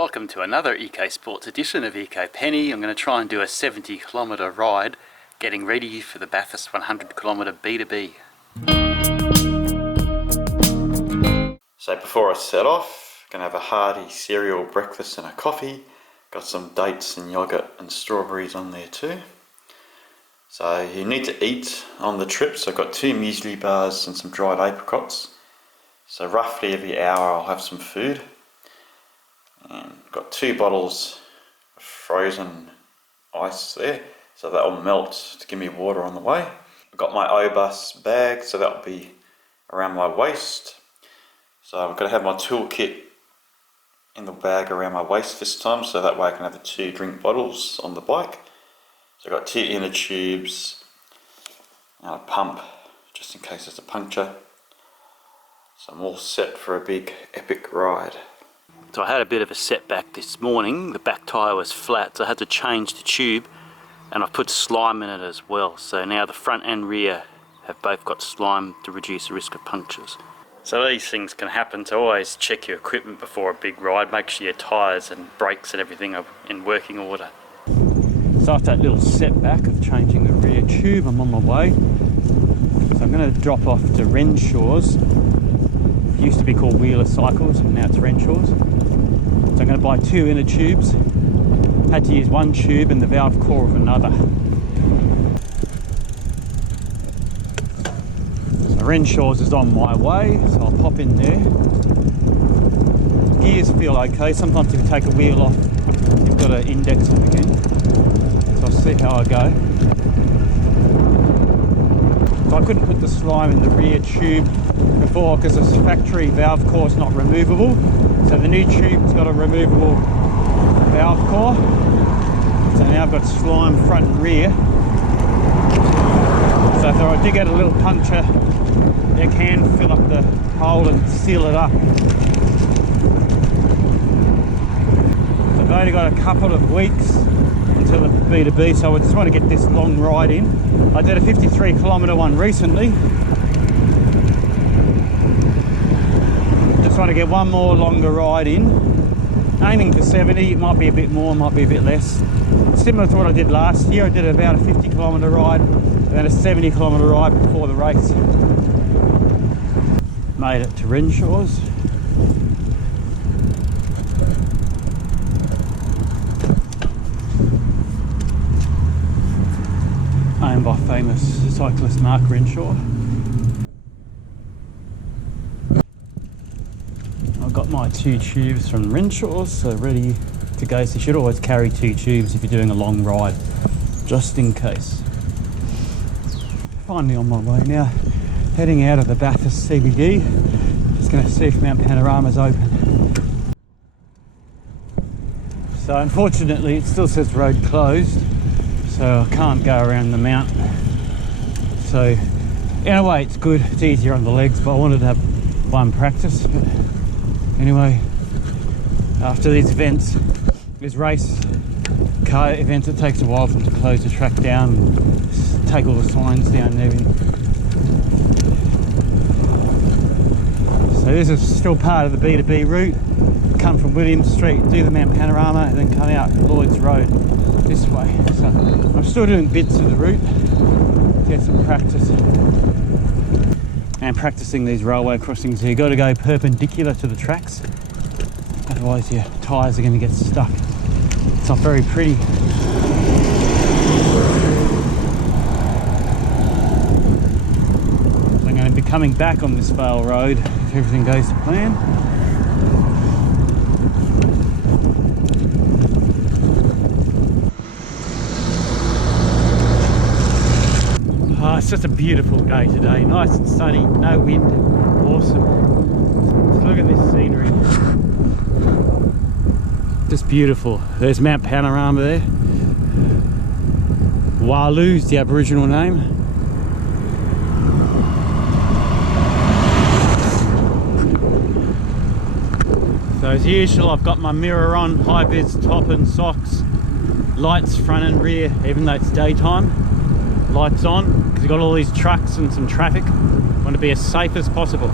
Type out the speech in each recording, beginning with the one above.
Welcome to another Eco Sports edition of ecopenny. I'm going to try and do a 70km ride, getting ready for the Bathurst 100km B2B. So before I set off, I'm going to have a hearty cereal breakfast and a coffee. Got some dates and yogurt and strawberries on there too. So you need to eat on the trip, so I've got 2 muesli bars and some dried apricots. So roughly every hour I'll have some food. And got 2 bottles of frozen ice there, so that will melt to give me water on the way. I've got my O-bus bag, so that will be around my waist. So I'm going to have my toolkit in the bag around my waist this time, so that way I can have the 2 drink bottles on the bike. So I've got 2 inner tubes and a pump just in case there's a puncture. So I'm all set for a big epic ride. So I had a bit of a setback this morning. The back tyre was flat, so I had to change the tube, and I put slime in it as well. So now the front and rear have both got slime to reduce the risk of punctures. So these things can happen, so always check your equipment before a big ride. Make sure your tyres and brakes and everything are in working order. So after that little setback of changing the rear tube, I'm on my way. So I'm going to drop off to Renshaw's. It used to be called Wheeler Cycles, and now it's Renshaw's. So I'm going to buy 2 inner tubes. Had to use 1 tube and the valve core of another. So Renshaw's is on my way, so I'll pop in there. Gears feel okay. Sometimes if you take a wheel off, you've got to index them again. So I'll see how I go. So I couldn't put the slime in the rear tube before because the factory valve core is not removable. So the new tube's got a removable valve core. So now I've got slime front and rear. So if I do get a little puncture, you can fill up the hole and seal it up. So I've only got a couple of weeks until the B2B, so I just want to get this long ride in. I did a 53km one recently. Just want to get one more longer ride in. Aiming for 70, it might be a bit more, might be a bit less. Similar to what I did last year. I did about a 50km ride and then a 70km ride before the race. Made it to Renshaw's. Owned by famous cyclist Mark Renshaw. I've got my 2 tubes from Renshaw's, so ready to go. So you should always carry 2 tubes if you're doing a long ride, just in case. Finally on my way now, heading out of the Bathurst CBD. Just going to see if Mount Panorama's open. So unfortunately it still says road closed, so I can't go around the mountain. So in a way it's good, it's easier on the legs, but I wanted to have one practice. But anyway, after these events, these race car events, it takes a while for them to close the track down and take all the signs down and everything. So this is still part of the B2B route. Come from William Street, do the Mount Panorama, and then come out Lloyd's Road this way. So I'm still doing bits of the route, get some practice. And practicing these railway crossings, you've got to go perpendicular to the tracks, otherwise your tyres are going to get stuck. It's not very pretty. So I'm going to be coming back on this Vale Road if everything goes to plan. It's just a beautiful day today, nice and sunny, no wind, awesome. Just look at this scenery. Just beautiful. There's Mount Panorama there. Walu's the Aboriginal name. So as usual, I've got my mirror on, high-vis top and socks, lights front and rear, even though it's daytime. Lights on, because you've got all these trucks and some traffic. Want to be as safe as possible.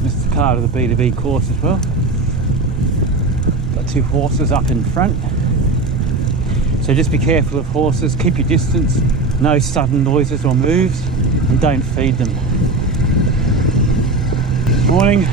This is part of the B2B course as well. Got got 2 horses up in front. So just be careful of horses, keep your distance, no sudden noises or moves, and don't feed them. Morning.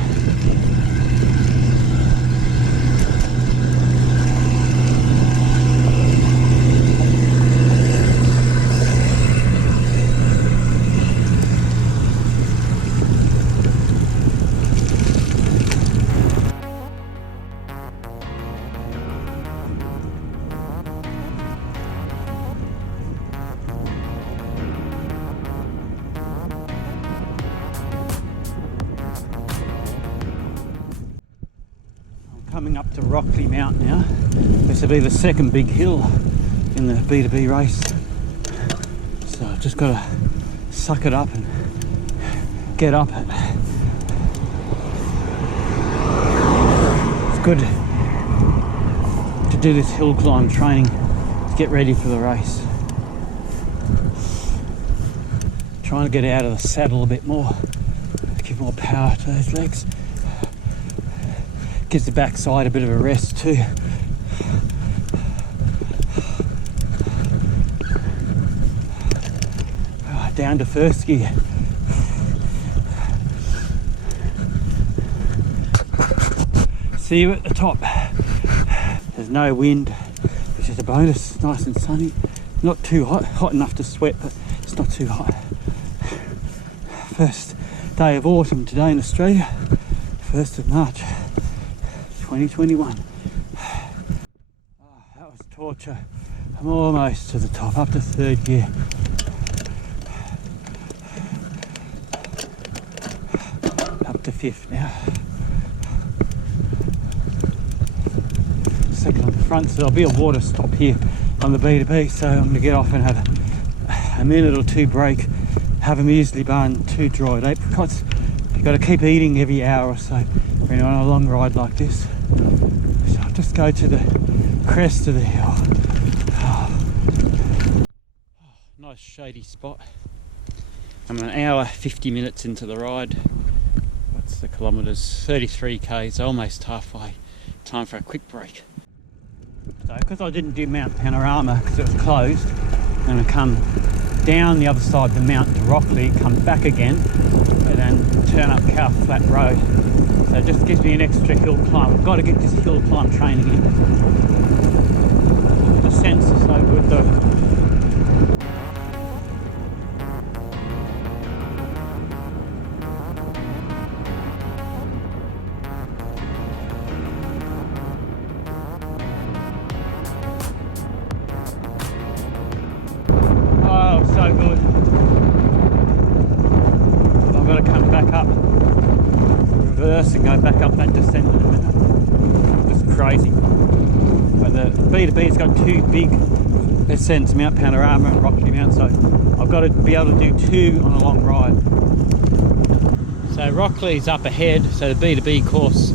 Coming up to Rockley Mount now. This will be the second big hill in the B2B race. So I've just got to suck it up and get up it. It's good to do this hill climb training to get ready for the race. Trying to get out of the saddle a bit more, give more power to those legs. Gives the backside a bit of a rest too. Down to first gear. See you at the top. There's no wind, which is a bonus. It's nice and sunny. Not too hot, hot enough to sweat, but it's not too hot. First day of autumn today in Australia, 1st of March. 2021. Oh, that was torture. I'm almost to the top, up to 3rd gear. Up to 5th now. 2nd on the front, so there'll be a water stop here on the B2B, so I'm going to get off and have a minute or 2 break, have a muesli bar and 2 dried apricots. You've got to keep eating every hour or so when you're on a long ride like this. So I'll just go to the crest of the hill. Oh, nice shady spot. I'm an hour 50 minutes into the ride. What's the kilometres? 33 k's, almost halfway. Time for a quick break. So because I didn't do Mount Panorama because it was closed, I'm going to come down the other side of the mountain to Rockley, come back again, and then turn up Cow Flat Road. So it just gives me an extra hill climb. I've got to get this hill climb training in. The descents are so good though. Oh, so good. I've got to come back up, reverse and go back up that descent in a minute. Just crazy. But the B2B's got 2 big descents, Mount Panorama and Rockley Mount, so I've got to be able to do 2 on a long ride. So Rockley's up ahead, so the B2B course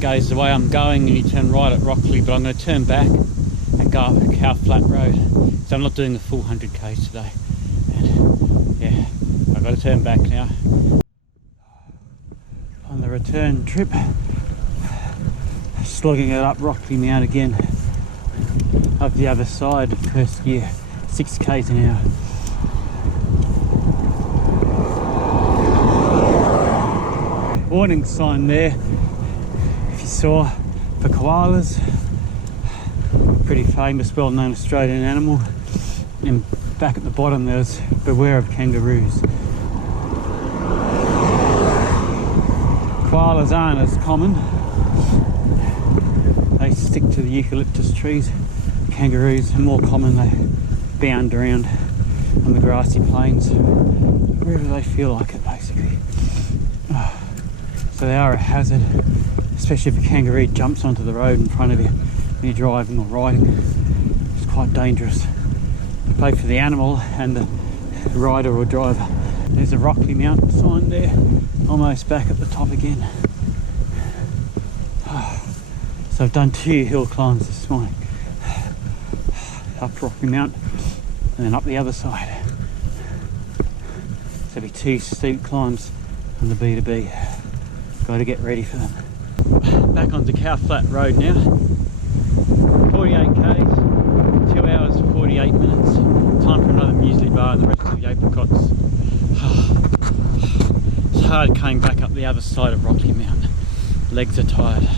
goes the way I'm going and you turn right at Rockley, but I'm going to turn back and go up Cow Flat Road. So I'm not doing the full 100k's today. And yeah, I've got to turn back now. On the return trip, slogging it up Rockley Mount again, up the other side of first gear, 6k's an hour. Warning sign there, if you saw, for koalas. Pretty famous, well-known Australian animal. And back at the bottom there's beware of kangaroos. Koalas aren't as common. They stick to the eucalyptus trees. Kangaroos are more common. They bound around on the grassy plains wherever they feel like it, basically. So they are a hazard, especially if a kangaroo jumps onto the road in front of you when you're driving or riding. It's quite dangerous. Both for the animal and the rider or driver. There's a Rockley Mountain sign there, almost back at the top again. So I've done 2 hill climbs this morning. Up Rockley Mountain and then up the other side. So there'll be 2 steep climbs on the B2B. Got to get ready for them. back onto Cow Flat Road now. 48 k's, 2 hours 48 minutes. Time for another muesli bar and the rest of the apricots. It's hard coming back up the other side of Rocky Mountain. Legs are tired.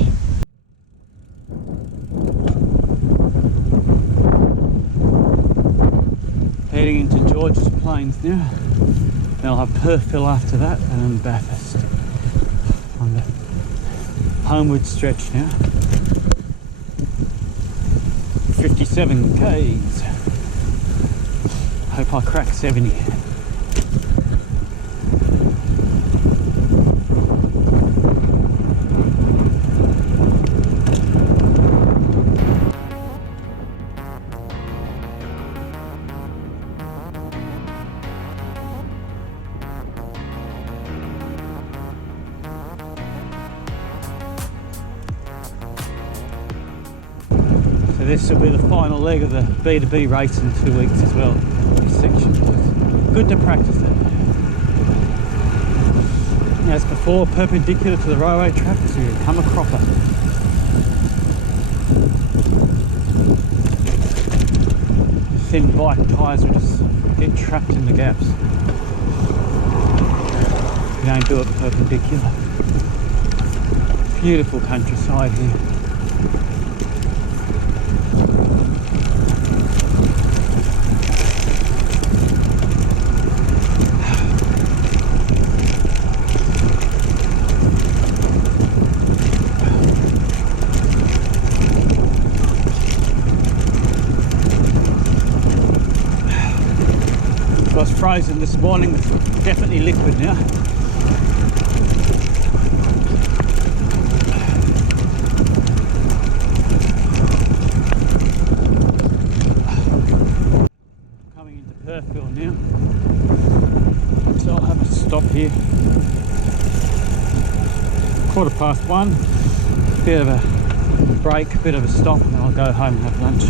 Heading into George's Plains now. Then I'll have Perthville after that, and then Bathurst. On the homeward stretch now. 57 k's. Hope I crack 70. So this will be the final leg of the B2B race in 2 weeks as well. This section. Good to practice it. As before, perpendicular to the railway track, so you become a cropper. Thin bike tyres will just get trapped in the gaps. You don't do it perpendicular. Beautiful countryside here. It was frozen this morning, it's definitely liquid now. Coming into Perthville now, so I'll have a stop here. 1:15, bit of a break, bit of a stop, and then I'll go home and have lunch.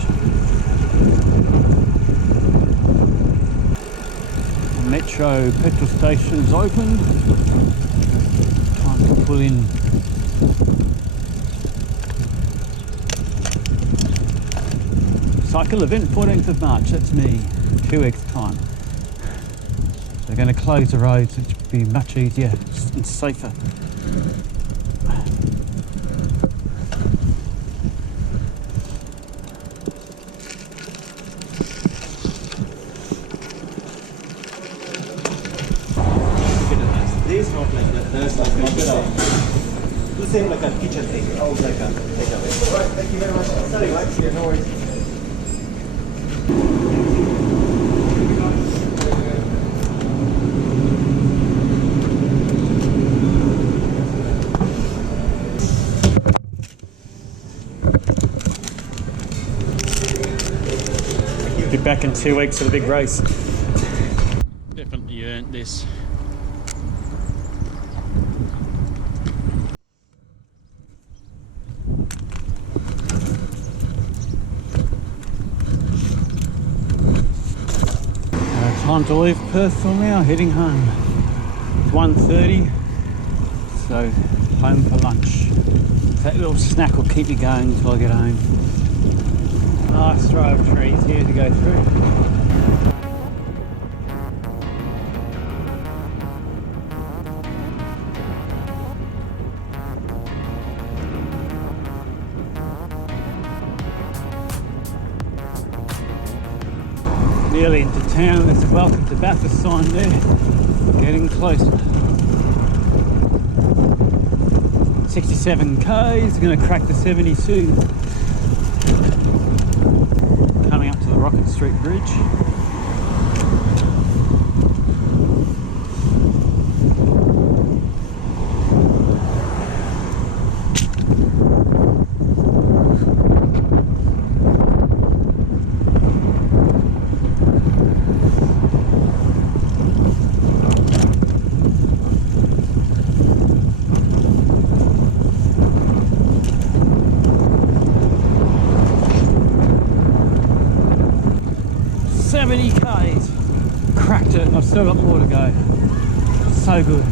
Metro petrol station's open. Time to pull in. Cycle event 14th of March, that's me. 2 weeks time. They're going to close the roads, which will be much easier and safer. This not like that. That's like the same like a kitchen thing. Oh, like a takeaway. Right, thank you very much. Sorry, guys. Yeah, no worries. Be back in 2 weeks for the big race. Definitely earned this. Time to leave Perthville now, heading home. It's 1:30, so home for lunch. That little snack will keep me going until I get home. Nice row of trees here to go through. Nearly into town, there's a welcome to Bathurst sign there. Getting closer. 67 k's, going to crack the 70 soon. Coming up to the Rocket Street Bridge. K's, cracked it, and I've still got more to go. So good.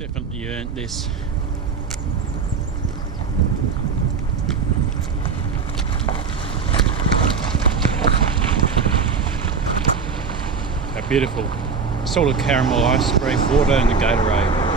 Definitely earned this. How beautiful. Sort of caramel ice, brief water and the Gatorade.